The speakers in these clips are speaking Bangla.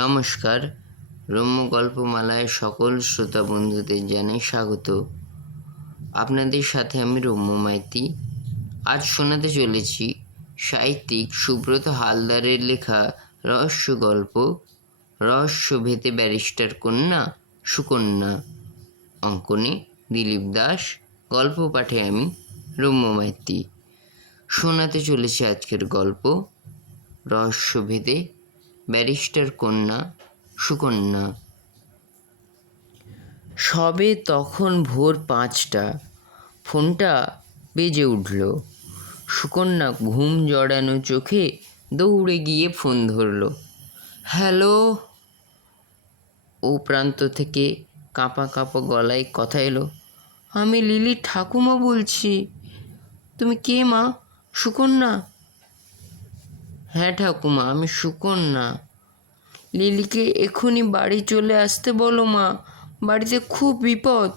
নমস্কার, রম্য গল্পমালায় সকল শ্রোতা বন্ধুদের জানাই স্বাগত। আপনাদের সাথে আমি রম্য মাইতি। আজ শোনাতে চলেছি সাহিত্যিক সুব্রত হালদারের লেখা রহস্য গল্প রহস্যভেদে ব্যারিস্টার কন্যা সুকন্যা। অঙ্কনে দিলীপ দাস, গল্প পাঠে আমি রম্য মাইতি। শোনাতে চলেছি আজকের গল্প রহস্যভেদে ব্যারিস্টার কন্যা সুকন্যা। সবে তখন ভোর 5টা। ফোনটা বেজে উঠল। সুকন্যা ঘুম জড়ানো চোখে দৌড়ে গিয়ে ফোন ধরল। হ্যালো। ও প্রান্ত থেকে কাঁপা কাঁপা গলায় কথা এলো। আমি লিলির ঠাকুমা বলছি। তুমি কে মা? সুকন্যা? হ্যাঁ ঠাকুমা, আমি সুকন্যা। লিলিকে এক্ষুনি বাড়ি চলে আসতে বলো মা, বাড়িতে খুব বিপদ।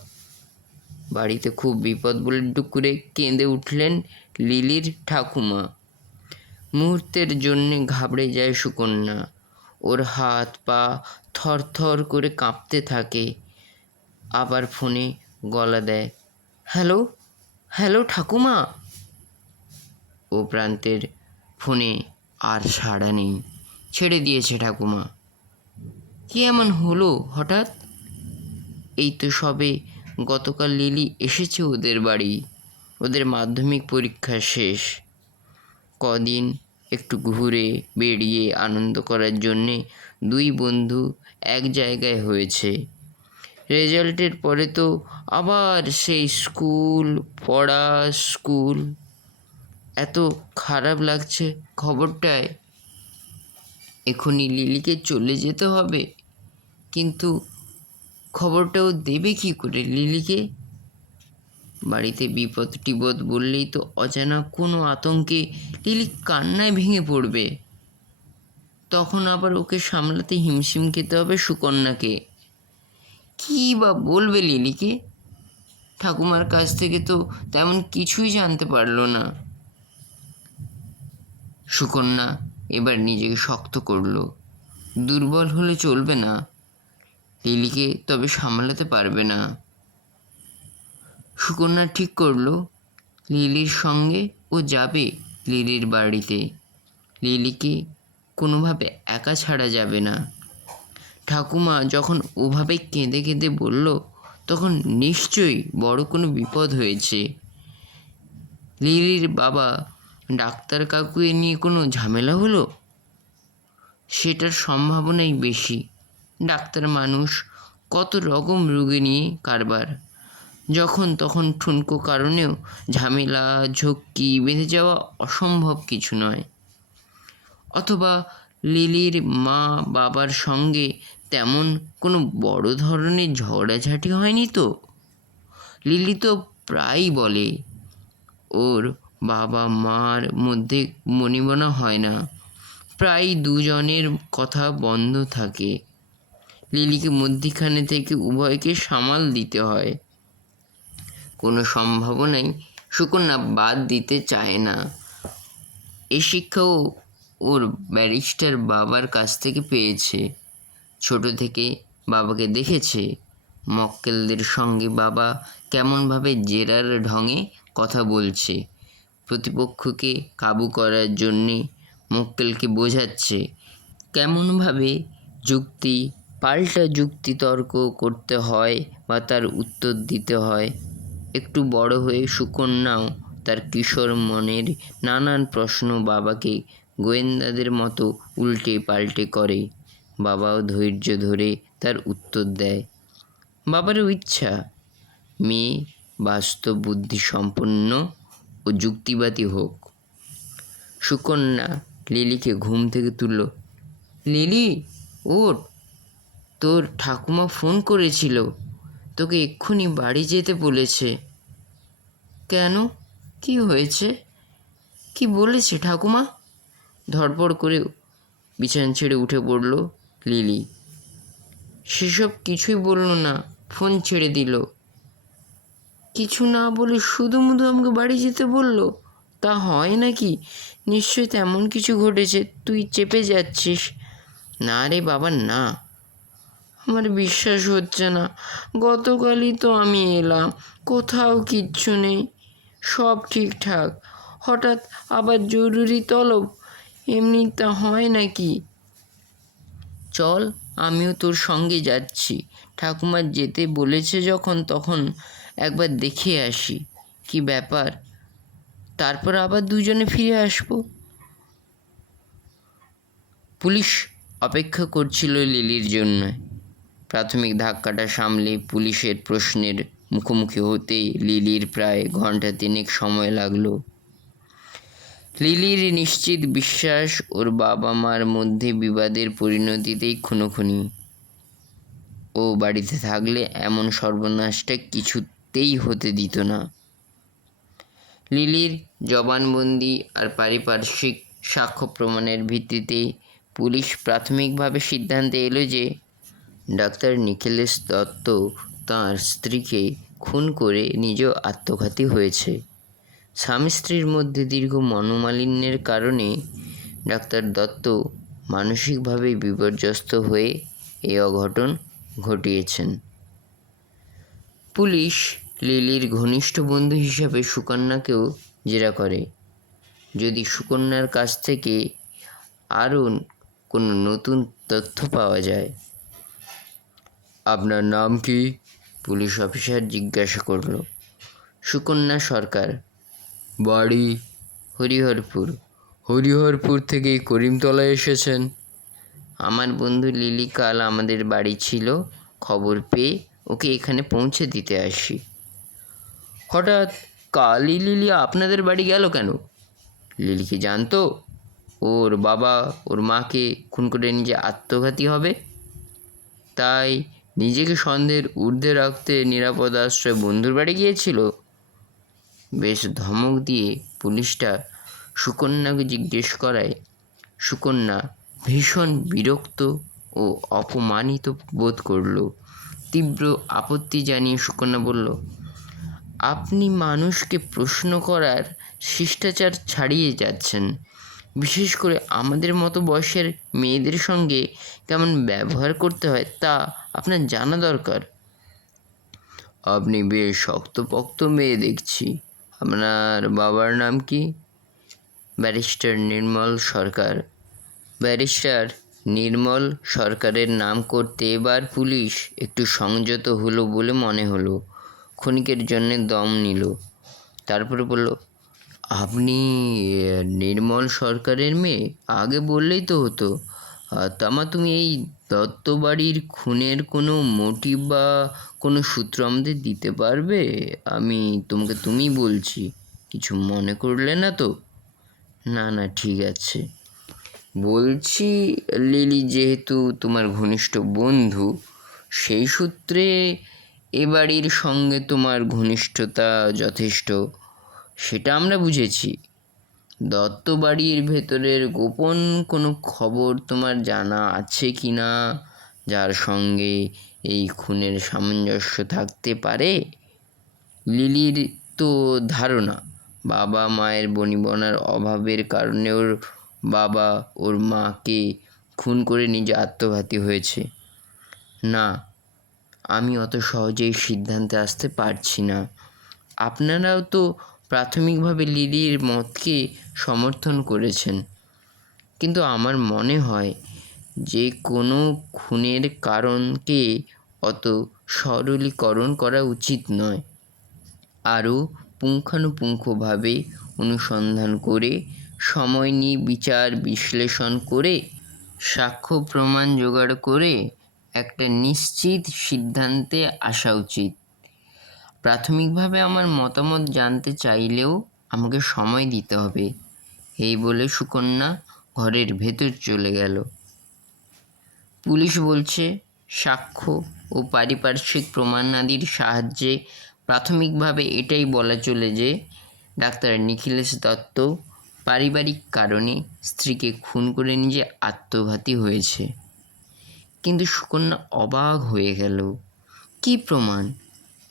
বাড়িতে খুব বিপদ বলে টুক করে কেঁদে উঠলেন লিলির ঠাকুমা। মুহূর্তের জন্যে ঘাবড়ে যায় সুকন্যা। ওর হাত পা থরথর করে কাঁপতে থাকে। আবার ফোনে গলা দেয়, হ্যালো হ্যালো ঠাকুমা। ও প্রান্তের ফোনে আর সাড়া নেই। ছেড়ে দিয়েছে ঠাকুমা। কি এমন হলো হঠাৎ? এই তো সবে গতকাল লিলি এসেছে ওদের বাড়ি। ওদের মাধ্যমিক পরীক্ষা শেষ। কদিন একটু ঘুরে বেড়িয়ে আনন্দ করার জন্যে দুই বন্ধু এক জায়গায় হয়েছে। রেজাল্টের পরে তো আবার সেই স্কুল পড়া স্কুল। এত খারাপ লাগছে খবরটায়। এখনই লিলিকে চলে যেতে হবে, কিন্তু খবরটাও দেবে কি করে লিলিকে? বাড়িতে বিপদ টিপদ বললেই তো অজানা কোনো আতঙ্কে লিলি কান্নায় ভেঙে পড়বে। তখন আবার ওকে সামলাতে হিমশিম খেতে হবে সুকন্যাকে। কী বা বলবে লিলিকে? ঠাকুমার কাছ থেকে তো তেমন কিছুই জানতে পারলো না। সুকন্যা এবার নিজেকে শক্ত করলো। দুর্বল হলে চলবে না। লিলিকে তবে সামলাতে পারবে না। সুকন্যা ঠিক করলো লিলির সঙ্গে ও যাবে লিলির বাড়িতে। লিলিকে কোনোভাবে একা ছাড়া যাবে না। ঠাকুমা যখন ওভাবে কেঁদে কেঁদে বলল, তখন নিশ্চয়ই বড় কোনো বিপদ হয়েছে। লিলির বাবা ডাক্তার কাকু এ নিয়ে কোনো ঝামেলা হলো? সেটার সম্ভাবনাই বেশি। ডাক্তার মানুষ, কত রকম রোগী নিয়ে কারবার। যখন তখন ঠুনকো কারণেও ঝামেলা ঝক্কি বেঁধে যাওয়া অসম্ভব কিছু নয়। অথবা লিলির মা বাবার সঙ্গে তেমন কোনো বড় ধরনের ঝগড়াঝাটি হয়নি তো? লিলি তো প্রায়ই বলে ওর বাবা মার মধ্যে মনিবনা হয় না। প্রায় দুজনের কথা বন্ধ থাকে। লিলিকে মধ্যিখানে থেকে উভয়কে সামাল দিতে হয়। কোনো সম্ভাবনাই সুকন্যা বাদ দিতে চায় না। এই শিক্ষাও ওর ব্যারিস্টার বাবার কাছ থেকে পেয়েছে। ছোট থেকে বাবাকে দেখেছে মক্কেলদের সঙ্গে বাবা কেমনভাবে জেরার ঢঙে কথা বলছে। প্রতিপক্ষকে কাবু করার জন্যে মক্কেলকে বোঝাচ্ছে কেমনভাবে যুক্তি পাল্টা যুক্তি তর্ক করতে হয় বা তার উত্তর দিতে হয়। একটু বড় হয়ে সুকন্যাও তার কিশোর মনের নানান প্রশ্ন বাবাকে গোয়েন্দাদের মতো উল্টে পাল্টে করে। বাবাও ধৈর্য ধরে তার উত্তর দেয়। বাবারও ইচ্ছা মেয়ে বাস্তব বুদ্ধি সম্পন্ন ও যুক্তিবাদী হোক। সুকন্যা লিলিকে ঘুম থেকে তুলল। লিলি, ওঠ, তোর ঠাকুমা ফোন করেছিল, তোকে এক্ষুনি বাড়ি যেতে বলেছে। কেন, কি হয়েছে? কি বলেছে ঠাকুমা? ধড়পড় করে বিছানা ছেড়ে উঠে পড়ল লিলি। সেসব কিছুই বলল না, ফোন ছেড়ে দিল। কিছু না বলে শুধু মুধু আমাকে বাড়ি যেতে বলল? তা হয় নাকি? নিশ্চয়ই তেমন কিছু ঘটেছে, তুই চেপে যাচ্ছিস। না রে বাবা না, আমার বিশ্বাস হচ্ছে না। গতকালই তো আমি এলাম, কোথাও কিচ্ছু নেই, সব ঠিকঠাক। হঠাৎ আবার জরুরি তলব, এমনি তা হয় নাকি? চল, আমিও তোর সঙ্গে যাচ্ছি। ঠাকুমা যেতে বলেছে যখন, তখন একবার দেখে আসি কি ব্যাপার, তারপর আবার দুজনে ফিরে আসবো। পুলিশ অপেক্ষা করছিল লিলির জন্য। প্রাথমিক ধাক্কাটা সামলে পুলিশের প্রশ্নের মুখোমুখি হতেই লিলির প্রায় ঘন্টা তিনেক সময় লাগলো। লিলির নিশ্চিত বিশ্বাস ওর বাবা মার মধ্যে বিবাদের পরিণতিতেই খুনোখুনি। ও বাড়িতে থাকলে এমন সর্বনাশটা কিছুতেই হতে দিত না। লিলির জবানবন্দি আর পারিপার্শ্বিক সাক্ষ্য প্রমাণের ভিত্তিতে পুলিশ প্রাথমিকভাবে সিদ্ধান্তে এলো যে ডাক্তার নিখিলেশ দত্ত তাঁর স্ত্রীকে খুন করে নিজেও আত্মঘাতী হয়েছে। স্বামী স্ত্রীর মধ্যে দীর্ঘ মনোমালিন্যের কারণে ডাক্তার দত্ত মানসিকভাবে বিপর্যস্ত হয়ে এই অঘটন ঘটিয়েছেন। পুলিশ লিলির ঘনিষ্ঠ বন্ধু হিসাবে সুকন্যাকেও জেরা করে, যদি সুকন্যার কাছ থেকে আরও কোনো নতুন তথ্য পাওয়া যায়। আপনার নাম কি? পুলিশ অফিসার জিজ্ঞাসা করল। সুকন্যা সরকার। বাড়ি? হরিহরপুর। হরিহরপুর থেকে করিমতলায় এসেছেন? আমার বন্ধু লিলি কাল আমাদের বাড়ি ছিল, খবর পেয়ে ওকে এখানে পৌঁছে দিতে আসি। হঠাৎ কালই লিলি আপনাদের বাড়ি গেল কেন? লিলি কি জানতো ওর বাবা ওর মাকে খুন করে নিজে আত্মঘাতী হবে, তাই নিজেকে সন্দেহের ঊর্ধ্বে রাখতে নিরাপদ আশ্রয় বন্ধুর বাড়ি গিয়েছিল? বেশ ধমক দিয়ে পুলিশটা সুকন্যাকে জিজ্ঞেস করায় সুকন্যা ভীষণ বিরক্ত ও অপমানিত বোধ করল। তীব্র আপত্তি জানিয়ে সুকন্যা বলল, আপনি মানুষকে প্রশ্ন করার শিষ্টাচার ছাড়িয়ে যাচ্ছেন। বিশেষ করে আমাদের মতো বয়সের মেয়েদের সঙ্গে কেমন ব্যবহার করতে হয় তা আপনার জানা দরকার। আপনি বেশ শক্তপোক্ত মেয়ে দেখছি। আপনার বাবার নাম কি? ব্যারিস্টার নির্মল সরকার। ব্যারিস্টার নির্মল সরকারের নাম করতে এবার পুলিশ একটু সংযত হলো বলে মনে হলো। ক্ষণিকের জন্যে দম নিল, তারপরে বলল, আপনি নির্মল সরকারের মেয়ে? আগে বললেই তো হতো। তামা তুমি এই দত্ত বাড়ির খুনের কোনো মোটিভ বা কোনো সূত্র আমাদের দিতে পারবে? আমি তোমাকে তুমি বলছি, কিছু মনে করলে না তো? না না, ঠিক আছে। বলছি, লিলি যেহেতু তোমার ঘনিষ্ঠ বন্ধু, সেই সূত্রে এ বাড়ির সঙ্গে তোমার ঘনিষ্ঠতা যথেষ্ট, সেটা আমরা বুঝেছি। দত্ত বাড়ির ভেতরের গোপন কোনো খবর তোমার জানা আছে কি না, যার সঙ্গে এই খুনের সামঞ্জস্য থাকতে পারে? লিলির তো ধারণা বাবা মায়ের বনিবনার অভাবের কারণে ওর বাবা ওর মাকে খুন করে নিজে আত্মঘাতী হয়েছে। না, আমি অত সহজেই সিদ্ধান্তে আসতে পারছি না। আপনারাও তো প্রাথমিকভাবে লিলির মতকে সমর্থন করেছেন, কিন্তু আমার মনে হয় যে কোনো খুনের কারণকে অত সরলীকরণ করা উচিত নয়। আরও পুঙ্খানুপুঙ্খভাবে অনুসন্ধান করে, সময় নিয়ে বিচার বিশ্লেষণ করে, সাক্ষ্য প্রমাণ জোগাড় করে একটা নিশ্চিত সিদ্ধান্তে আসা উচিত। প্রাথমিকভাবে আমার মতামত জানতে চাইলেও আমাকে সময় দিতে হবে। এই বলে সুকন্যা ঘরের ভেতর চলে গেল। পুলিশ বলছে, সাক্ষ্য ও পারিপার্শ্বিক প্রমাণাদির সাহায্যে প্রাথমিকভাবে এটাই বলা চলে যে ডাক্তার নিখিলেশ দত্ত পারিবারিক কারণে স্ত্রীকে খুন করে নিজে আত্মঘাতী হয়েছে। কিন্তু সুকন্যা অবাক হয়ে গেল। কী প্রমাণ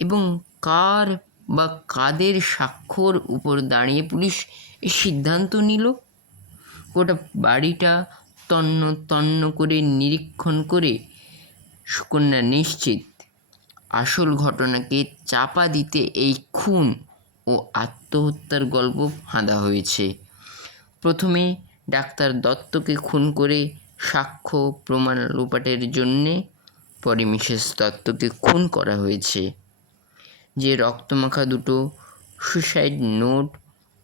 এবং কার বা কাদের সাক্ষ্যর উপর দাঁড়িয়ে পুলিশ এই সিদ্ধান্ত নিল? গোটা বাড়িটা তন্ন তন্ন করে নিরীক্ষণ করে সুকন্যা নিশ্চিত আসল ঘটনাকে চাপা দিতে এই খুন ও আত্মহত্যার গল্প ফাঁদা হয়েছে। প্রথমে ডাক্তার দত্তকে খুন করে সাক্ষ্য প্রমাণ লোপাটের জন্যে, পরে মিসেস দত্তকে খুন করা হয়েছে। যে রক্তমাখা দুটো সুসাইড নোট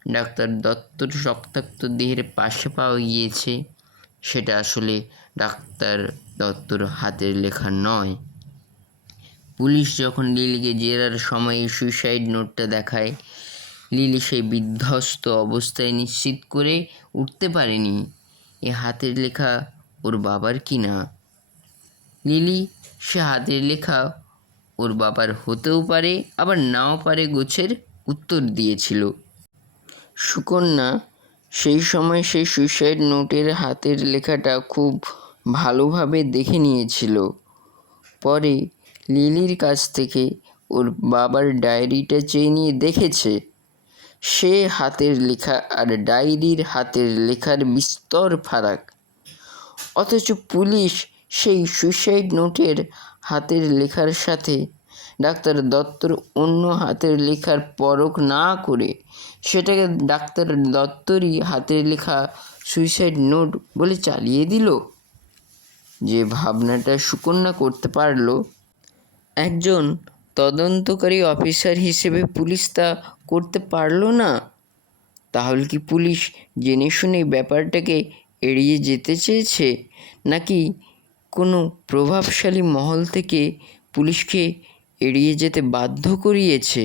ডাক্তার দত্তর রক্তাক্ত দেহের পাশে পাওয়া গিয়েছে, সেটা আসলে ডাক্তার দত্তর হাতের লেখা নয়। পুলিশ যখন লিলিকে জেরার সময় সুইসাইড নোটটা দেখায়, লিলি সেই বিধ্বস্ত অবস্থায় নিশ্চিত করে উঠতে পারেনি এ হাতের লেখা ওর বাবার কি না। লিলি সে হাতের লেখা ওর বাবার হতেও পারে আবার নাও পারে গোছের উত্তর দিয়েছিল। সুকন্যা সেই সময় সেই সুইসাইড নোটের হাতের লেখাটা খুব ভালোভাবে দেখে নিয়েছিল। পরে লিলির কাছ থেকে ওর বাবার ডায়েরিটা চেয়ে নিয়ে দেখেছে সে হাতের লেখা আর ডায়েরির হাতের লেখার বিস্তর ফারাক। অথচ পুলিশ সেই সুইসাইড নোটের হাতের লেখার সাথে ডাক্তার দত্তর অন্য হাতের লেখার পরখ না করে সেটাকে ডাক্তার দত্তরই হাতের লেখা সুইসাইড নোট বলে চালিয়ে দিল। যে ভাবনাটা সুকন্যা করতে পারল, একজন তদন্তকারী অফিসার হিসেবে পুলিশ তা করতে পারল না। তাহলে কি পুলিশ জেনে শুনে ব্যাপারটাকে এড়িয়ে যেতে চেয়েছে, নাকি কোনো প্রভাবশালী মহল থেকে পুলিশকে এড়িয়ে যেতে বাধ্য করিয়েছে?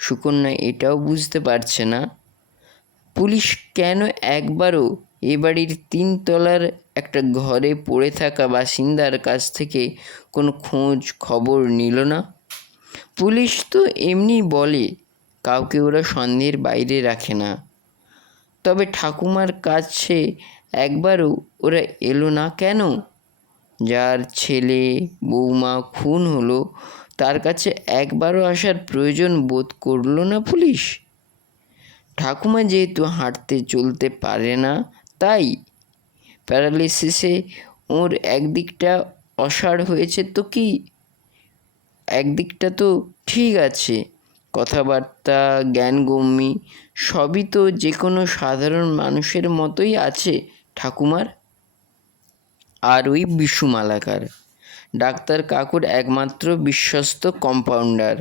সুকন্যা এটাও বুঝতে পারছে না পুলিশ কেন একবারও এ বাড়ির 3 তলার একটা ঘরে পড়ে থাকা বাসিন্দার কাছ থেকে কোনো খোঁজ খবর নিল না। পুলিশ তো এমনি বলে, কাউকে ওরা সন্দেহের বাইরে রাখে না। তবে ঠাকুমার কাছে একবারও ওরা এলো না কেন? যার ছেলে বৌমা খুন হলো তার কাছে একবারও আসার প্রয়োজন বোধ করলো না পুলিশ? ঠাকুমা যেহেতু হাঁটতে চলতে পারে না, তাই প্যারালিসিসে ওর একদিকটা অসাড় হয়েছে তো কি, একদিকটা তো ঠিক আছে। কথাবার্তা জ্ঞানগম্যি সবই তো যে কোনো সাধারণ মানুষের মতোই আছে ঠাকুমার। আর ওই বিশু মালাকার ডাক্তার কাকুর একমাত্র বিশ্বস্ত কম্পাউন্ডার,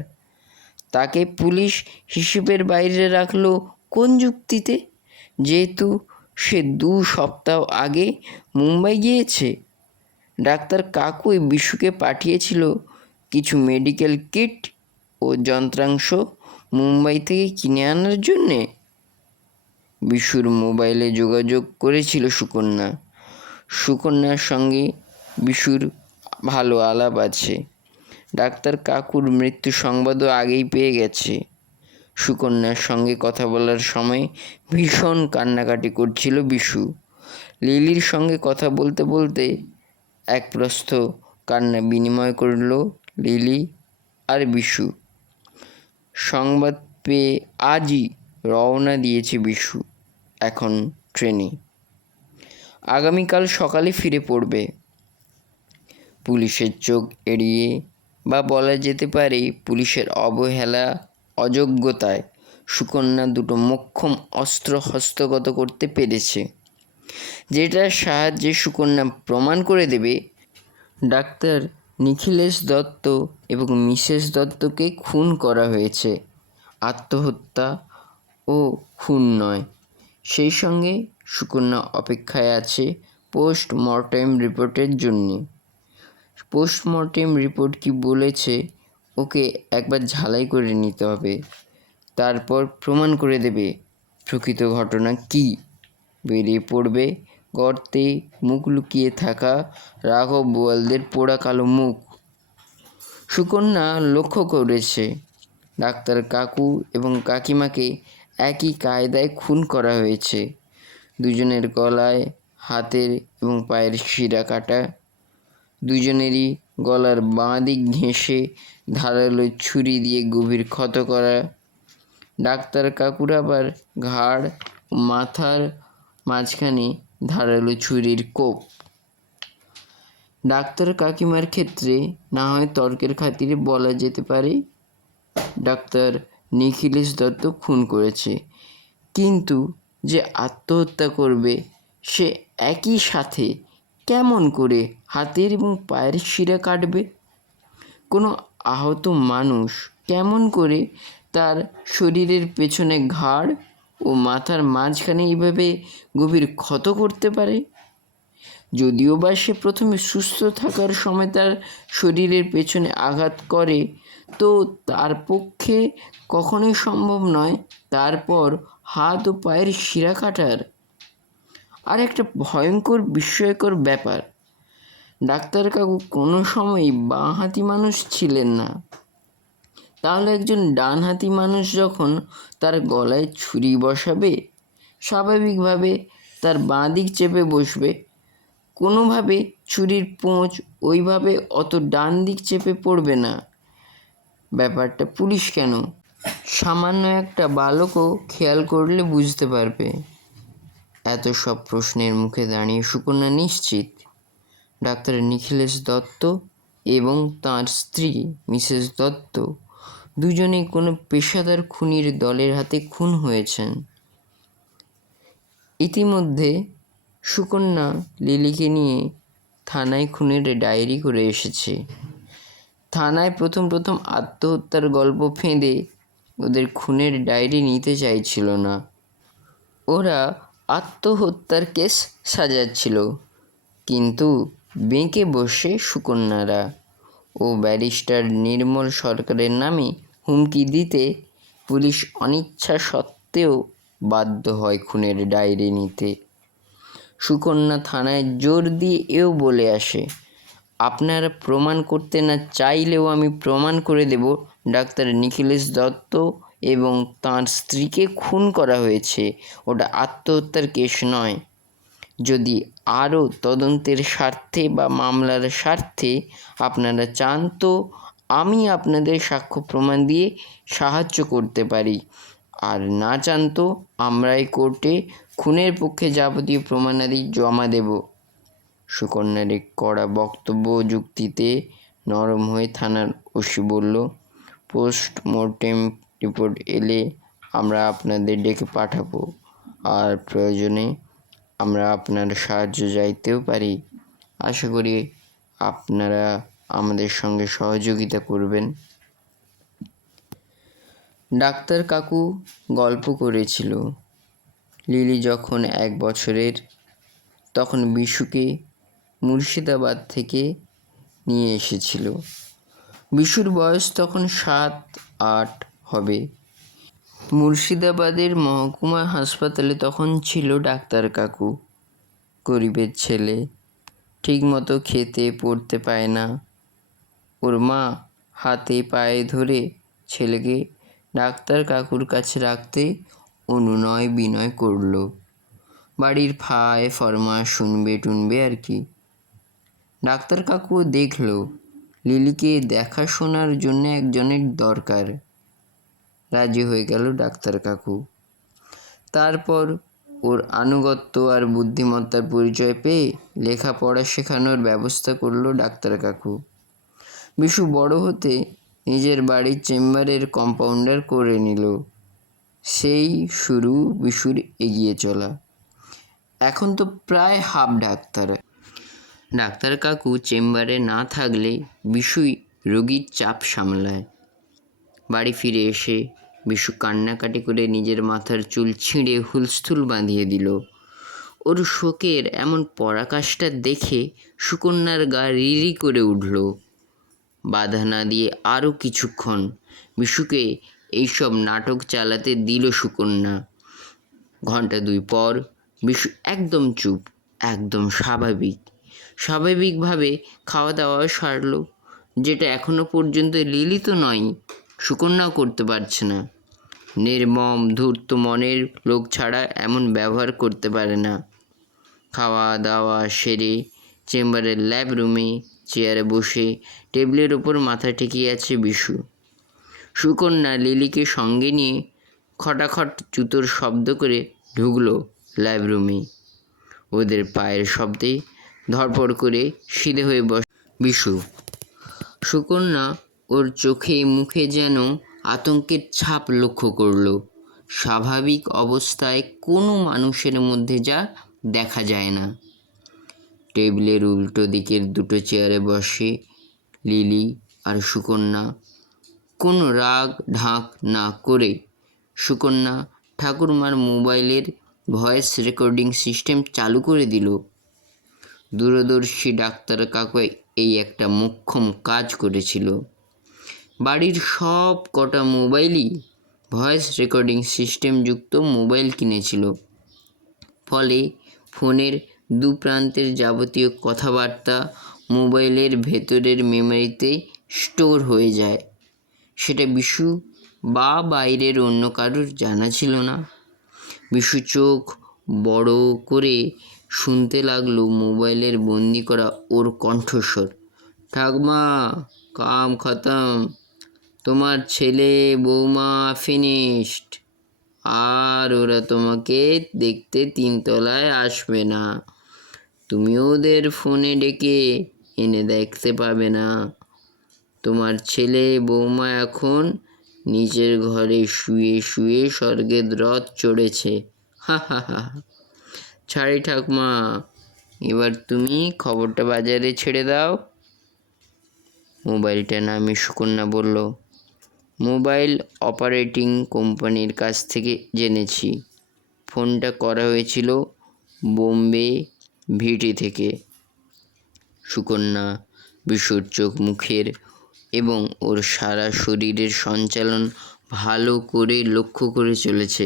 তাকে পুলিশ হিসেবের বাইরে রাখলো কোন যুক্তিতে? যেহেতু সে 2 সপ্তাহ আগে মুম্বাই গিয়েছে। ডাক্তার কাকুই বিশুকে পাঠিয়েছিল কিছু মেডিকেল কিট ও যন্ত্রাংশ মুম্বাই থেকে কিনে আনার জন্যে। বিশুর মোবাইলে যোগাযোগ করেছিল সুকন্যা। সুকন্যার সঙ্গে বিশুর ভালো আলাপ আছে। ডাক্তার কাকুর মৃত্যু সংবাদও আগেই পেয়ে গেছে। সুকন্যার সঙ্গে কথা বলার সময় ভীষণ কান্নাকাটি করছিল বিশু। লিলির সঙ্গে কথা বলতে বলতে এক প্রস্থ কান্না বিনিময় করল লিলি আর বিশু। সংবাদ পেয়ে আজই রওনা দিয়েছে বিশু এখন ট্রেনে। আগামীকাল সকালে ফিরে পড়বে। পুলিশের চোখ এড়িয়ে বা বলা যেতে পারে পুলিশের অবহেলা অযোগ্যতায় সুকন্যা 2টো মোক্ষম অস্ত্র হস্তগত করতে পেরেছে, যেটার সাহায্যে সুকন্যা প্রমাণ করে দেবে ডাক্তার নিখিলেশ দত্ত এবং মিসেস দত্তকে খুন করা হয়েছে, আত্মহত্যা ও খুন নয়। সেই সঙ্গে সুকন্যা অপেক্ষায় আছে পোস্টমর্টেম রিপোর্টের জন্যে। পোস্টমর্টেম রিপোর্ট কি বলেছে ওকে একবার ঝালাই করে নিতে হবে, তারপর প্রমাণ করে দেবে প্রকৃত ঘটনা কি। বেরিয়ে পড়বে গর্তে মুখ লুকিয়ে থাকা রাঘব বোয়ালদের পোড়া কালো মুখ। সুকন্যা লক্ষ্য করেছে ডাক্তার কাকু এবং কাকিমাকে একই কায়দায় খুন করা হয়েছে। দুজনের গলায়, হাতের এবং পায়ের শিরা কাটা, দুজনেরই গলার বাঁ দিক ঘেঁষে ধারালো ছুরি দিয়ে গভীর ক্ষত করা। ডাক্তার কাকুর আবার ঘাড় ও মাথার মাঝখানে ধারালো ছুরির কোপ। ডাক্তার কাকিমার ক্ষেত্রে না হয় তর্কের খাতিরে বলা যেতে পারে ডাক্তার নিখিলেশ দত্ত খুন করেছে, কিন্তু যে আত্মহত্যা করবে সে একই সাথে কেমন করে হাতের এবং পায়ের শিরা কাটবে? কোনো আহত মানুষ কেমন করে তার শরীরের পেছনে ঘাড় ও মাথার মাঝখানে এইভাবে গভীর ক্ষত করতে পারে? যদিও বা সে প্রথমে সুস্থ থাকার সময় তার শরীরের পেছনে আঘাত করে, তো তার পক্ষে কখনোই সম্ভব নয় তারপর হাত ও পায়ের শিরা কাটার। আর একটা ভয়ঙ্কর বিস্ময়কর ব্যাপার, ডাক্তার কাকু কোনো সময়ই বাঁহাতি মানুষ ছিলেন না। তাহলে একজন ডানহাতি মানুষ যখন তার গলায় ছুরি বসাবে, স্বাভাবিকভাবে তার বাঁ দিক চেপে বসবে, কোনোভাবে ছুরির পোঁচ ওইভাবে অত ডান দিক চেপে পড়বে না। ব্যাপারটা পুলিশ কেন, সামান্য একটা বালকও খেয়াল করলে বুঝতে পারবে। এত সব প্রশ্নের মুখে দাঁড়িয়ে সুকন্যা নিশ্চিত ডাক্তার নিখিলেশ দত্ত এবং তাঁর স্ত্রী মিসেস দত্ত দুজনেই কোনো পেশাদার খুনির দলের হাতে খুন হয়েছেন। ইতিমধ্যে সুকন্যা লিলিকে নিয়ে থানায় খুনের ডায়েরি করে এসেছে। থানায় প্রথম আত্মহত্যার গল্প ফেঁদে ওদের খুনের ডায়েরি নিতে চাইছিল না। ওরা আত্মহত্যার কেস সাজাচ্ছিল, কিন্তু বেঁকে বসে সুকন্যারা ও ব্যারিস্টার নির্মল সরকারের নামে হুমকি দিতে পুলিশ অনিচ্ছা সত্ত্বেও বাধ্য হয় খুনের ডায়েরি নিতে। সুকন্যা থানায় জোর দিয়ে এও বলে আসে, আপনারা প্রমাণ করতে না চাইলেও আমি প্রমাণ করে দেব ডাক্তার নিখিলেশ দত্ত এবং তাঁর স্ত্রীকে খুন করা হয়েছে, ওটা আত্মহত্যার কেস নয়। যদি আরও তদন্তের স্বার্থে বা মামলার স্বার্থে আপনারা চান তো আমি আপনাদের সাক্ষ্য প্রমাণ দিয়ে সাহায্য করতে পারি, আর না চান তো আমরাই কোর্টে খুনের পক্ষে যাবতীয় প্রমাণাদি জমা দেব। সুকন্যার এক কড়া বক্তব্য যুক্তিতে নরম হয়ে থানার ওসি বলল, পোস্টমর্টেম রিপোর্ট এলে আমরা আপনাদের ডেকে পাঠাবো, আর প্রয়োজনে আমরা আপনার সাহায্য চাইতেও পারি। আশা করি আপনারা আমাদের সঙ্গে সহযোগিতা করবেন। ডাক্তার কাকু গল্প করেছিল, লিলি যখন 1 বছরের তখন বিশুকে মুর্শিদাবাদ থেকে নিয়ে এসেছিল। বিশুর বয়স তখন 7-8 হবে। মুর্শিদাবাদের মহকুমা হাসপাতালে তখন ছিল ডাক্তার কাকু। গরিবের ছেলে, ঠিকমতো খেতে পড়তে পায় না। ওর মা হাতে পায়ে ধরে ছেলেকে ডাক্তার কাকুর কাছে রাখতে অনুনয় বিনয় করল। বাড়ির ফায় ফরমাস শুনবে টুনবে আর কি। ডাক্তার কাকু দেখল লিলিকে দেখাশোনার জন্য একজনের দরকার। রাজি হয়ে গেল ডাক্তার কাকু। তারপর ওর আনুগত্য আর বুদ্ধিমত্তার পরিচয় পেয়ে লেখাপড়া শেখানোর ব্যবস্থা করলো ডাক্তার কাকু। বিশু বড় হতে নিজের বাড়ির চেম্বারের কম্পাউন্ডার করে নিল। সেই শুরু বিশুর এগিয়ে চলা। এখন তো প্রায় হাফ ডাক্তার। ডাক্তার কাকু চেম্বারে না থাকলে বিশুই রোগীর চাপ সামলায়। বাড়ি ফিরে এসে বিশু কান্নাকাটি করে নিজের মাথার চুল ছিঁড়ে হুলস্থুল বাঁধিয়ে দিল। ওর শোকের এমন পরাকাষ্ঠা দেখে সুকন্যার গা রিরি করে উঠল। বাধা না দিয়ে আরও কিছুক্ষণ বিশুকে এইসব নাটক চালাতে দিল সুকন্যা। 2 ঘন্টা পর বিশু একদম চুপ, একদম স্বাভাবিকভাবে খাওয়া দাওয়া সারল, যেটা এখনো পর্যন্ত লিলি তো নয়, সুকন্যাও করতে পারছে না। নির্মম ধূর্ত মনের লোক ছাড়া এমন ব্যবহার করতে পারে না। খাওয়া দাওয়া সেরে চেম্বারের ল্যাব রুমে চেয়ারে বসে টেবিলের ওপর মাথা ঠেকিয়ে আছে বিশু। সুকন্যা লিলিকে সঙ্গে নিয়ে খটাখট জুতোর শব্দ করে ঢুকলো ল্যাব রুমে। ওদের পায়ের শব্দে ধড়পড় করে সিধে হয়ে বিশু। সুকন্যা ওর চোখে মুখে যেন আতঙ্কের ছাপ লক্ষ্য করল। স্বাভাবিক অবস্থায় কোনো মানুষের মধ্যে যা দেখা যায় না। টেবিলের উল্টো দিকের দুটো চেয়ারে বসে লিলি আর সুকন্যা। কোনো রাগ ঢাক না করে সুকন্যা ঠাকুরমার মোবাইলের ভয়েস রেকর্ডিং সিস্টেম চালু করে দিল। দূরদর্শী ডাক্তার কাকু এই একটা মোক্ষম কাজ করেছিল। বাড়ির সব কটা মোবাইলই ভয়েস রেকর্ডিং সিস্টেম যুক্ত মোবাইল কিনেছিল। ফলে ফোনের দু প্রান্তের যাবতীয় কথাবার্তা মোবাইলের ভেতরের মেমোরিতে স্টোর হয়ে যায়। সেটা বিশু বা বাইরের অন্য কারোর জানা ছিল না। বিশু চোখ বড় করে শুনতে লাগলো মোবাইলের বন্দি করা ওর কণ্ঠস্বর। ঠাকুমা, কাম খতম, তোমার ছেলে বৌমা ফিনিশড, আর ওরা তোমাকে দেখতে 3 তলায় আসবে না। তুমিও ওদের ফোনে ডেকে এনে দেখতে পাবে না। তোমার ছেলে বৌমা এখন নিজের ঘরে শুয়ে শুয়ে স্বর্গের রথ চড়েছে। হা হা হা। ছাড়ি ঠাকুমা, এবার তুমি খবরটা বাজারে ছেড়ে দাও। মোবাইলটা নামিয়ে সুকন্যা বলল, মোবাইল অপারেটিং কোম্পানির কাছ থেকে জেনেছি। ফোনটা করা হয়েছিল বোম্বে ভিটি থেকে। সুকন্যা বিশুর চোখ মুখের এবং ওর সারা শরীরের সঞ্চালন ভালো করে লক্ষ্য করে চলেছে।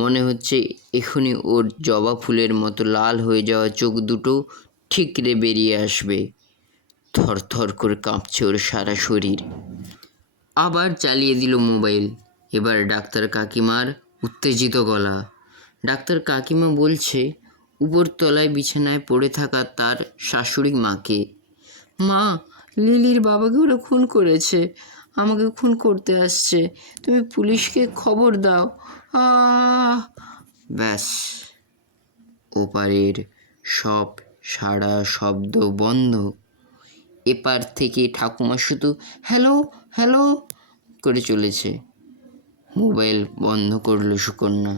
মনে হচ্ছে এখনই ওর জবা ফুলের মতো লাল হয়ে যাওয়া চোখ দুটো ঠিকরে বেরিয়ে আসবে। থরথর করে কাঁপছে ওর সারা শরীর। আবার চালিয়ে দিল মোবাইল। এবার ডাক্তার কাকিমার উত্তেজিত গলা। ডাক্তার কাকিমা বলছে উপরতলায় বিছানায় পড়ে থাকা তার শাশুড়ি মাকে, মা, লিলির বাবাকে ওরা খুন করেছে, আমাকে খুন করতে আসছে, তুমি পুলিশকে খবর দাও। ব্যাস, ওপারের সব সারা শব্দ বন্ধ। এপার থেকে ঠাকুমা শুধু হ্যালো হ্যালো করে চলেছে। মোবাইল বন্ধ করলো সুকন্যা।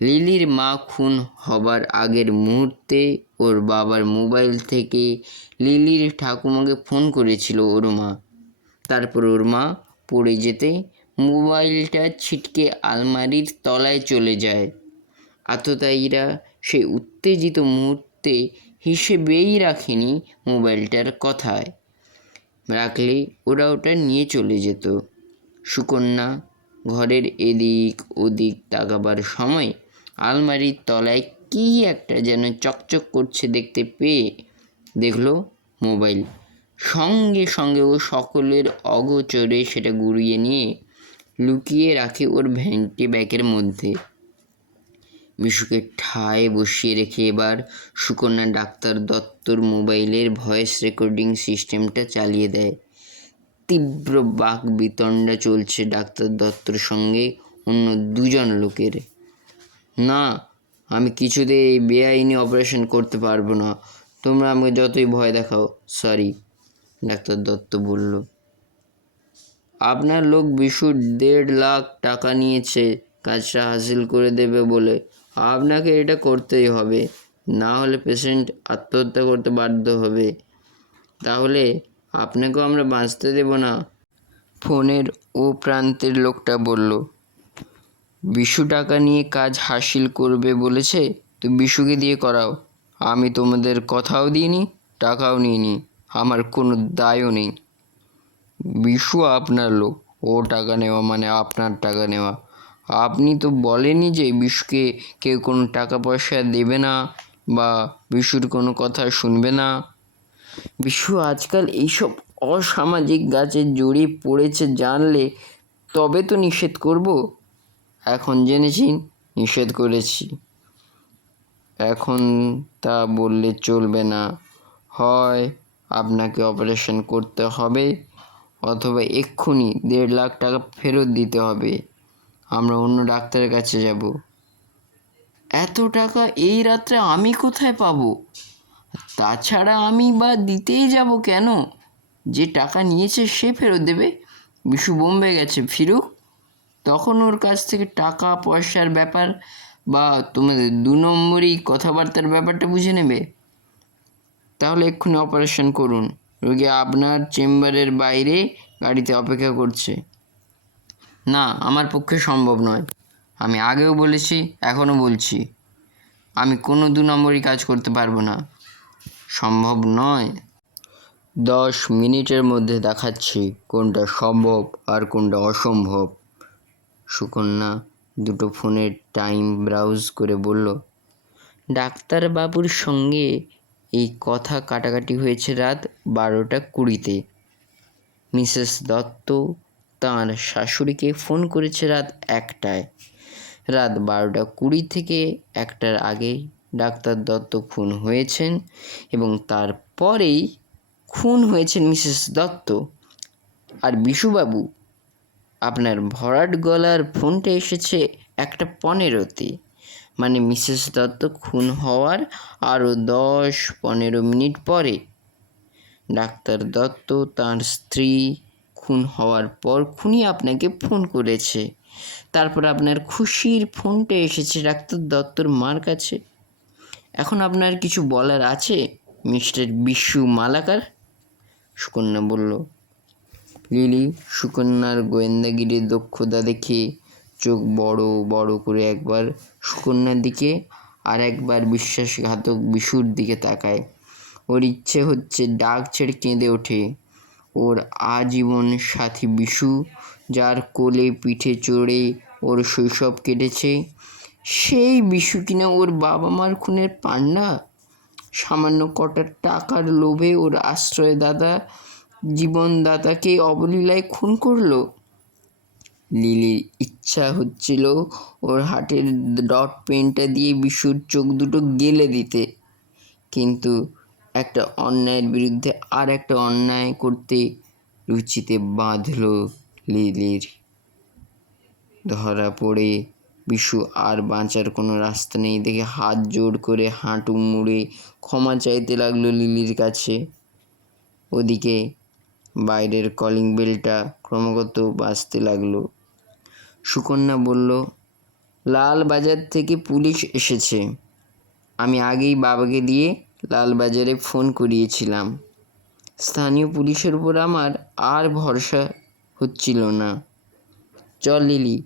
লিলির মা খুন হবার আগের মুহূর্তে ওর বাবার মোবাইল থেকে লিলির ঠাকুমাকে ফোন করেছিল ওর মা। তারপর ওর মা পড়ে যেতে মোবাইলটা ছিটকে আলমারির তলায় চলে যায়। আততায়ীরা সেই উত্তেজিত মুহূর্তে হিসেবেই রাখেনি মোবাইলটার কথায়। রাখলে ওরা ওটা নিয়ে চলে যেত। সুকন্যা ঘরের এদিক ওদিক তাকাবার সময় আলমারির তলায় কী একটা যেন চকচক করছে দেখতে পেয়ে দেখলো মোবাইল। সঙ্গে সঙ্গে ও সকলের অগোচরে সেটা গুড়িয়ে নিয়ে লুকিয়ে রাখে ওর ভ্যানিটি ব্যাগের মধ্যে। বিশুকে ঠায় বসিয়ে রেখে এবার সুকন্যা ডাক্তার দত্তর মোবাইলের ভয়েস রেকর্ডিং সিস্টেমটা চালিয়ে দেয়। তীব্র বাক বিতণ্ডা চলছে ডাক্তার দত্তর সঙ্গে অন্য 2জন লোকের। না, আমি কিছুতেই এই বেআইনি অপারেশন করতে পারবো না, তোমরা আমাকে যতই ভয় দেখাও। সরি, ডাক্তার দত্ত বলল। আপনার লোক বিশুর 1.5 লাখ টাকা নিয়েছে কাজটা হাসিল করে দেবে বলে। আপনাকে এটা করতেই হবে, না হলে পেশেন্ট আত্মহত্যা করতে বাধ্য হবে। তাহলে আপনাকেও আমরা বাঁচতে দেব না। ফোনের ও প্রান্তের লোকটা বলল, বিশু টাকা নিয়ে কাজ হাসিল করবে বলেছে তো বিশুকে দিয়ে করাও। আমি তোমাদের কথাও দিইনি, টাকাও নিইনি, আমার কোনো দায়ও নেই। বিশু আপনার লোক, ও টাকা নেওয়া মানে আপনার টাকা নেওয়া। আপনি তো বলেনই যে বিশুকে কেউ কোনো টাকা পয়সা দেবে না বা বিশুর কোনো কথা শুনবে না। বিশু আজকাল এইসব অসামাজিক কাজে জড়িয়ে পড়েছে জানলে তবে তো নিষেধ করব। এখন জেনেছি নিষেধ করেছি, এখন তা বললে চলবে না। হয় আপনাকে অপারেশন করতে হবে অথবা এক্ষুনি 1.5 লাখ টাকা ফেরত দিতে হবে। আমরা অন্য ডাক্তারের কাছে যাব। এত টাকা এই রাত্রে আমি কোথায় পাবো? তাছাড়া আমি বা দিতেই যাব কেন? যে টাকা নিয়েছে সে ফেরত দেবে। বিশু বোম্বে গেছে, ফিরুক, তখন ওর কাছ থেকে টাকা পয়সার ব্যাপার বা তোমাদের 2 নম্বরই কথাবার্তার ব্যাপারটা বুঝে নেবে। তাহলে এক্ষুনি অপারেশন করুন। রোগী আপনার চেম্বারের বাইরে গাড়িতে অপেক্ষা করছে। না, আমার পক্ষে সম্ভব নয়। আমি আগেও বলেছি, এখনও বলছি, আমি কোনো 2 নম্বরই কাজ করতে পারবো না। সম্ভব নয়। 10 মিনিটের মধ্যে দেখাচ্ছি কোনটা সম্ভব আর কোনটা অসম্ভব। সুকন্যা দুটো ফোনের টাইম ব্রাউজ করে বলল, ডাক্তারবাবুর সঙ্গে এই কথা কাটাকাটি হয়েছে রাত 12টা 20-তে। মিসেস দত্ত তাঁর শাশুড়িকে ফোন করেছে রাত 1টায়। রাত 12টা 20 থেকে 1টার আগে ডাক্তার দত্ত খুন হয়েছেন এবং তারপরেই খুন হয়েছেন মিসেস দত্ত। আর বিশুবাবু, আপনার ভরাট গলার ফোনটা এসেছে 1টা 15-তে, মানে মিসেস দত্ত খুন হওয়ার আরও 10-15 মিনিট পরে। ডাক্তার দত্ত তার স্ত্রী খুন হওয়ার পর খুনি আপনাকে ফোন করেছে। তারপর আপনার খুশির ফোনটা এসেছে ডাক্তার দত্তর মার কাছে। এখন আপনার কিছু বলার আছে মিস্টার বিশু মালাকার? সুকন্যা বলল। লিলি সুকন্যার গোয়েন্দাগিরির দক্ষতা দেখে চোখ বড় বড় করে একবার সুকন্যার দিকে আর একবার বিশ্বাসঘাতক বিশুর দিকে তাকায়। ওর ইচ্ছে হচ্ছে ডাক ছেড়ে কেঁদে ওঠে। ওর আজীবন সাথী বিশু, যার কোলে পিঠে চড়ে ওর শৈশব কেটেছে, সেই বিশু কিনা ওর বাবা মার খুনের পান্ডা। সামান্য কটা টাকার লোভে ওর আশ্রয়দাতা জীবনদাতাকে অবলীলায় খুন করলো। লিলির ইচ্ছা হচ্ছিল ওর হাতের ডট পেনটা দিয়ে বিশুর চোখ দুটো গেলে দিতে, কিন্তু একটা অন্যায়ের বিরুদ্ধে আর একটা অন্যায় করতে রুচিতে বাঁধল লিলির। ধরা পড়ে বিশু আর বাঁচার কোনো রাস্তা নেই দেখে হাত জোড় করে হাঁটু মুড়ে ক্ষমা চাইতে লাগলো লিলির কাছে। ওদিকে বাইরের কলিং বেলটা ক্রমাগত বাজতে লাগলো। সুকন্যা বলল, লালবাজার থেকে পুলিশ এসেছে। আমি আগেই বাবাকে দিয়ে লালবাজারে ফোন করিয়েছিলাম। স্থানীয় পুলিশের উপর আমার আর ভরসা হচ্ছিল না। চল লিলি,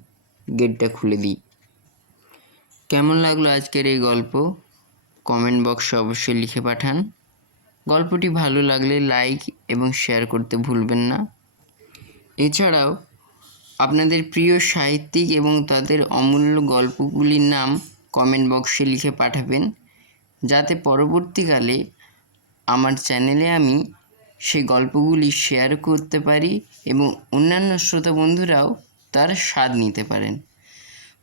গেটটা খুলে দিই। কেমন লাগলো আজকের এই গল্প? কমেন্ট বক্সে অবশ্যই লিখে পাঠান। গল্পটি ভালো লাগলে লাইক এবং শেয়ার করতে ভুলবেন না। এছাড়াও আপনাদের প্রিয় সাহিত্যিক এবং তাদের অমূল্য গল্পগুলির নাম কমেন্ট বক্সে লিখে পাঠাবেন, যাতে পরবর্তীকালে আমার চ্যানেলে আমি সেই গল্পগুলি শেয়ার করতে পারি এবং অন্যান্য শ্রোতা বন্ধুরাও তার স্বাদ নিতে পারেন।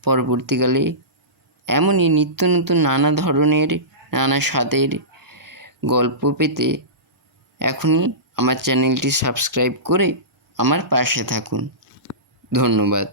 পরবর্তীকালে এমনই নিত্য নতুন নানা ধরনের নানা স্বাদের গল্প পেতে এখনই আমার চ্যানেলটি সাবস্ক্রাইব করে আমার পাশে থাকুন। ধন্যবাদ।